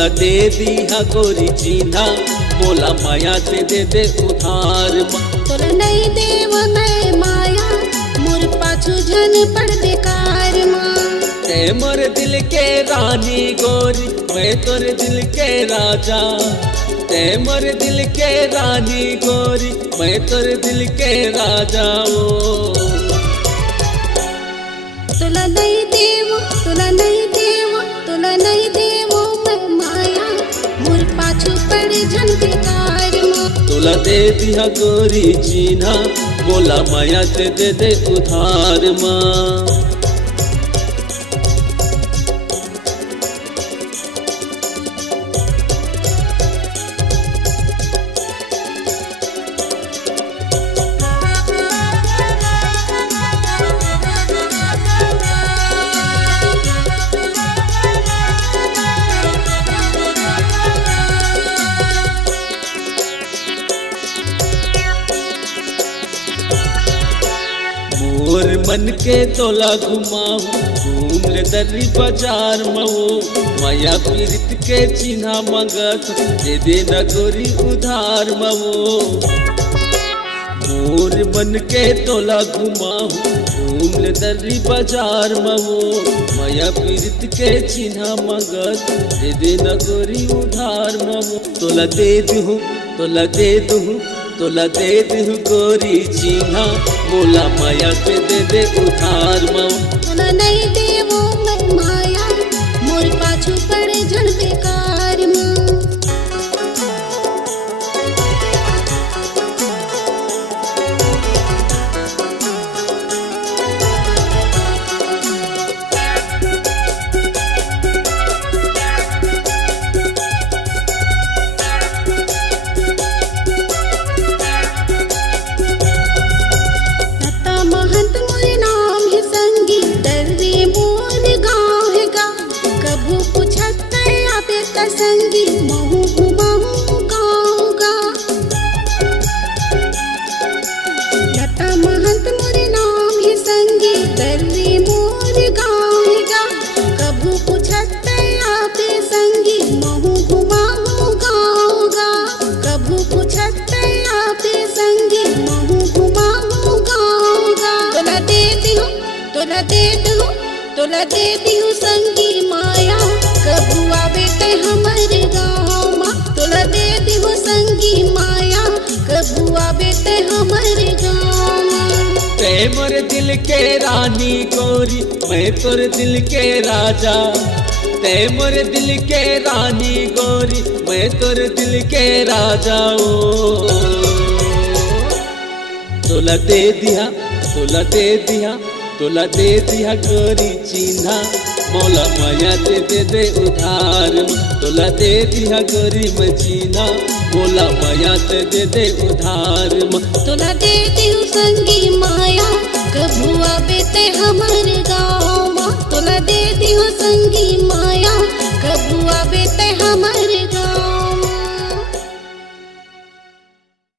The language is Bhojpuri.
तोला दे दिया गोरी चिन्हा मोला माया से दे दे उधार माँ। तोला नहीं देव मैं माया मोर पाछू जन पड़ बेकार माँ। ते मोर दिल के रानी गोरी मैं तोरे दिल के राजा। ते मोर दिल के रानी गोरी मैं तोरे दिल के राजा ओ। तोला नहीं देव तोला नहीं देव तोला नहीं देव मैं माया मोर पाछू पड़ जन बेकार माँ। तोला दे दिया गोरी चिन्हा मोला माया से दे दे उधार माँ। मोर मन के तोला घुमाऊ घूम ले दर्री बाजार मऊ। माया पीरित के चिन्हा मंगत दे दे न गोरी उधार मऊ। मोर मन के तोला घुमाऊ घूम ले दर्री बाजार मऊ। माया पीरित के चिन्हा मंगत दे दे न गोरी उधार मऊ। तोला दे दूँ तोला दे दूँ तोला दे दूँ गोरी चिन्हा मोला माया से दे दे उधार माँ। तोला नहीं देव मैं माया मोर पाछू पड़ जन बेकार माँ। संगी महू घुमाऊ गाँव गा। लता महंत मोरे नाम ही संगी दर्री मोर गाँव गा। कभू पूछत आपे संगी महू घुमाऊ गाँव गा। कभू पूछत आपे संगी महू घुमाऊ गाँव गा। तोला दे दिहूँ तोला दे दिहूँ तोला दे दिहूँ संगी माया कभू आवे ते हमर गाँव माँ। तोला दे दिहूँ संगी माया कभू आवे ते हमर गाँव माँ। ते मोर दिल के रानी गोरी मैं तोर दिल के राजा। ते मोर दिल के रानी गोरी मैं तोर दिल के राजा ओ। तोला दे दिया तोला दे दिया तोला दे दिया गोरी चिन्हा मोला माया से दे दे उधार। तोला दे दिया गोरी मैं चिन्हा मोला माया से दे दे उधार। तोला दे दिहूँ संगी माया कभू आवे ते हमर गाँव माँ। तोला दे दिहूँ संगी